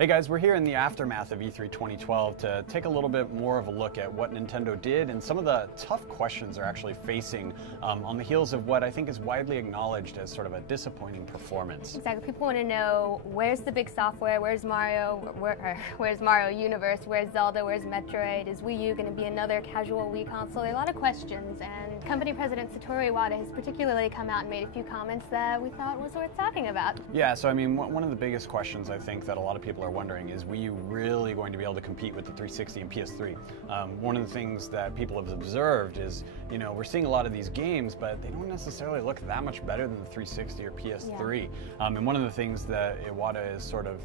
Hey guys, we're here in the aftermath of E3 2012 to take a little bit more of a look at what Nintendo did and some of the tough questions they're actually facing on the heels of what I think is widely acknowledged as sort of a disappointing performance. Exactly. People want to know, where's the big software? Where's Mario? Where's Mario Universe? Where's Zelda? Where's Metroid? Is Wii U going to be another casual Wii console? There are a lot of questions, and company president Satoru Iwata has particularly come out and made a few comments that we thought was worth talking about. Yeah, so I mean, one of the biggest questions I think that a lot of people are wondering is Wii U really going to be able to compete with the 360 and PS3? One of the things that people have observed is, you know, we're seeing a lot of these games, but they don't necessarily look that much better than the 360 or PS3. Yeah. And one of the things that Iwata has sort of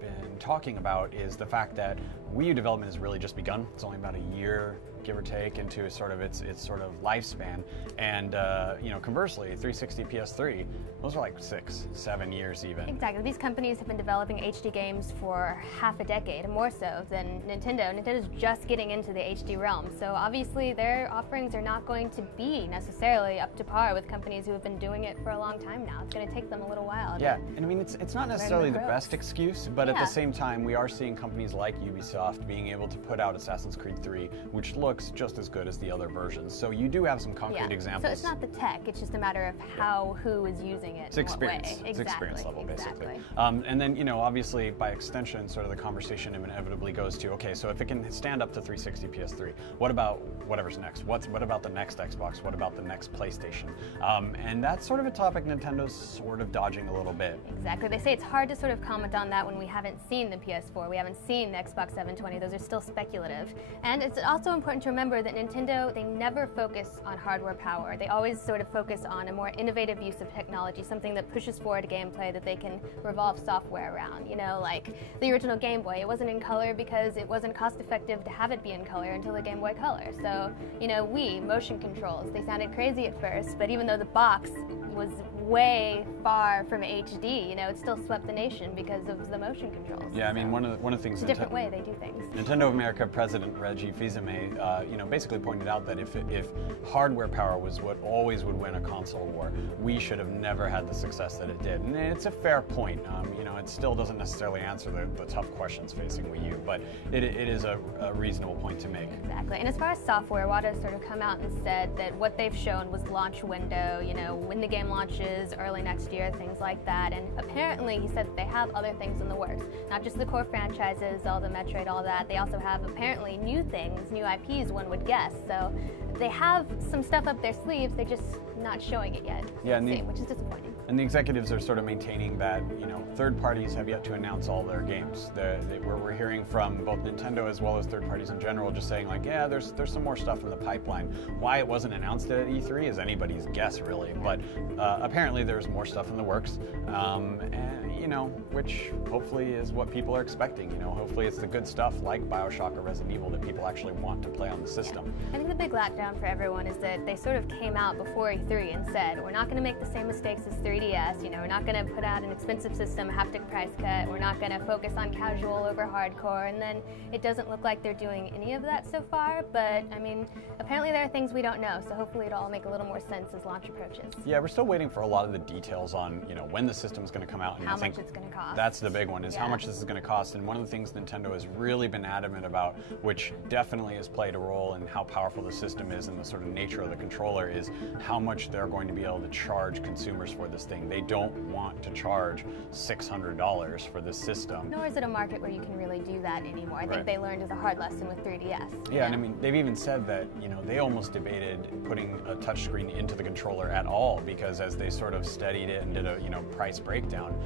been talking about is the fact that Wii U development has really just begun. It's only about a year, give or take, into sort of its sort of lifespan. And you know, conversely, 360, PS3, those are like 6, 7 years even. Exactly. These companies have been developing HD games for half a decade, more so than Nintendo. Nintendo's just getting into the HD realm, so obviously their offerings are not going to be necessarily up to par with companies who have been doing it for a long time now. It's going to take them a little while. Yeah, and I mean, it's not necessarily the best excuse, but at the same time, we are seeing companies like Ubisoft being able to put out Assassin's Creed 3, which looks just as good as the other versions. So you do have some concrete examples. So it's not the tech, it's just a matter of who is using it. It's experience. Exactly. It's experience level, basically. And then, you know, obviously, by extension, sort of the conversation inevitably goes to, okay, so if it can stand up to 360, PS3, what about whatever's next? What about the next Xbox? What about the next PlayStation? And that's sort of a topic Nintendo's sort of dodging a little bit. Exactly. They say it's hard to sort of comment on that when we haven't seen the PS4, we haven't seen the Xbox 720, those are still speculative. And it's also important to remember that Nintendo, they never focus on hardware power. They always sort of focus on a more innovative use of technology, something that pushes forward gameplay that they can revolve software around. You know, like the original Game Boy, it wasn't in color because it wasn't cost effective to have it be in color until the Game Boy Color. So, you know, Wii, motion controls, they sounded crazy at first, but even though the box was way far from HD, you know, it still swept the nation because of the motion controls. Yeah, I mean, one of the things, it's a different way they do things. Nintendo of America President Reggie Fils-aime, you know, basically pointed out that if hardware power was what always would win a console war, we should have never had the success that it did. And it's a fair point. You know, it still doesn't necessarily answer the tough questions facing Wii U, but it is a reasonable point to make. Exactly. And as far as software, Iwata sort of come out and said that what they've shown was launch window, you know, when the game launches early next year, things like that. And apparently he said that they have other things in the works, not just the core franchises, Zelda, Metroid, all that. They also have apparently new things, new IPs, one would guess. So they have some stuff up their sleeves, they're just not showing it yet, which is disappointing. And the executives are sort of maintaining that, you know, third parties have yet to announce all their games. We're hearing from both Nintendo as well as third parties in general just saying like, yeah, there's some more stuff in the pipeline. Why it wasn't announced at E3 is anybody's guess, really. But apparently there's more stuff in the works, and, you know, which hopefully is what people are expecting. You know, hopefully it's the good stuff like BioShock or Resident Evil that people actually want to play on the system. Yeah. I think the big letdown for everyone is that they sort of came out before E3 and said, we're not going to make the same mistakes as 3DS, you know, we're not going to put out an expensive system, haptic price cut, we're not going to focus on casual over hardcore, and then it doesn't look like they're doing any of that so far, but I mean, apparently there are things we don't know, so hopefully it'll all make a little more sense as launch approaches. Yeah, we're still waiting for a lot of the details on, you know, when the system's going to come out, and how much it's going to cost. That's the big one, is how much this is going to cost. And one of the things Nintendo has really been adamant about, which definitely has played a role in how powerful the system is and the sort of nature of the controller, is how much they're going to be able to charge consumers for this thing. They don't want to charge $600 for this system. Nor is it a market where you can really do that anymore. I think they learned as a hard lesson with 3DS. Yeah, and I mean, they've even said that, you know, they almost debated putting a touchscreen into the controller at all, because as they sort of studied it and did a, you know, price breakdown,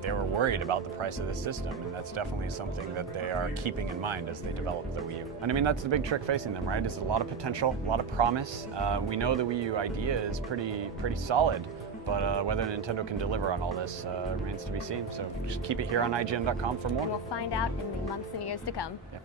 they were worried about the price of the system, and that's definitely something that they are keeping in mind as they develop the Wii U. And I mean, that's the big trick facing them, right? It's a lot of potential, a lot of promise. We know the Wii U idea is pretty solid, but whether Nintendo can deliver on all this remains to be seen. So just keep it here on IGN.com for more. And we'll find out in the months and years to come. Yep.